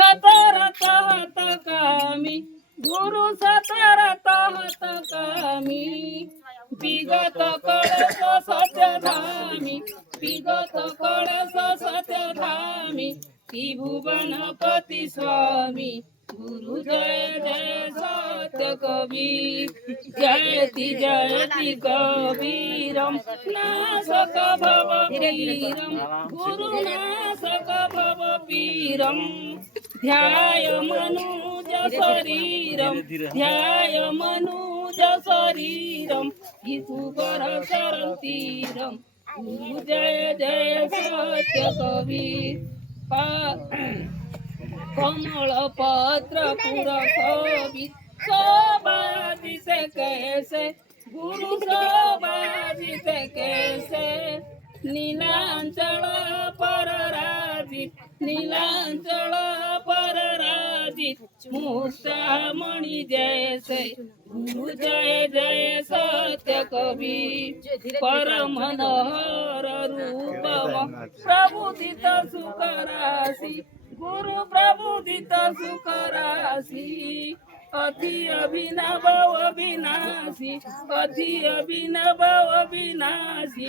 सतरत हात कामी गुरु सतरत हात कामी पिगत कळस सत्य धामी पिगत कळस सत्य धामी त्रिभुवनपती स्वामी गुरु जय जय सत्य कबीर जयति कबीरम नासक भव पीरम गुरु नासक भव पीरम ध्याय मनुज शरीरम ध्याय मनुज शरीरम ईश्वर शरणतीरम गुरु जय जय सत्य कबीर कमल पत्र पुरशोभित शोभाजित कैसे गुरु शोभाजित कैसे नीलांचल परराजित नीलांचल परराजित मुक्तामणि जैसे गुरु जय जय सत्य कबीर परम मनोहर रूपम प्रबुदित सुखराशि गुरु प्रबुदित सुखराशि अति अभिनव अविनाशी अति अभिनव अविनाशी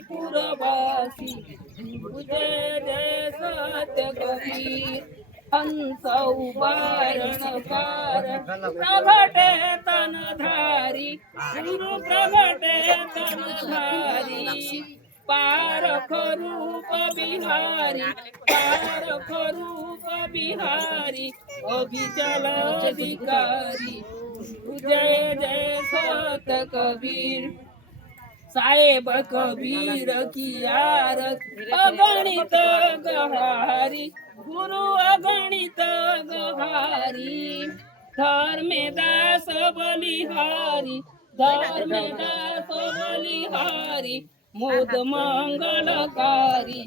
काशीपुरवासी गुरु जय जय सत्य कबीर हंस उबारण कारण प्रगटे तनधारी गुरु प्रगटे तनधारी पारख रूप बिहारी पारख रूप बिहारी अभिचल अधिकारी जय जय सत कबीर साहेब कबीर की आरत अगणित गहारी गुरु अगणित गहारी धर्मेदास बलिहारी धर्मेदास बलिहारी मोद मंगलकारी।